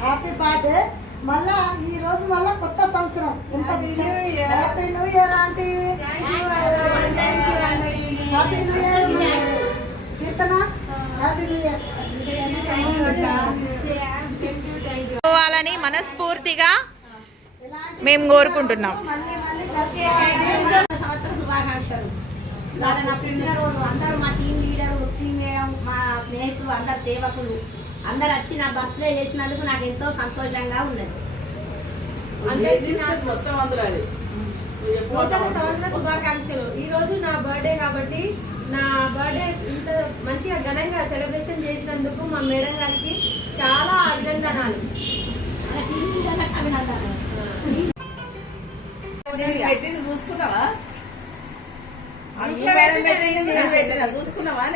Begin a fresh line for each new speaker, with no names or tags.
Happy birthday మళ్ళా ఈ రోజు మళ్ళా కొత్త సంవత్సరం.
Year.
Happy new year aunty happy new year Keerthana happy new year
పోవాలని మనస్ఫూర్తిగా మేము కోరుకుంటున్నాం.
నా అందరూ మా టీం లీడర్ టీం మేడం మా స్నేహితులు అందరు సేవకులు. అందరు వచ్చి నా బర్త్డే చేసినందుకు నాకు ఎంతో సంతోషంగా ఉన్నది.
నూతన? సంవత్సర శుభాకాంక్షలు. ఈ రోజు నా బర్త్డే కాబట్టి నా బర్త్డే ఇంత మంచిగా ఘనంగా సెలబ్రేషన్ చేసినందుకు మా మేడం గారికి చాలా అభినందనాలు.
చూసుకున్నావా? చూసుకున్నావా?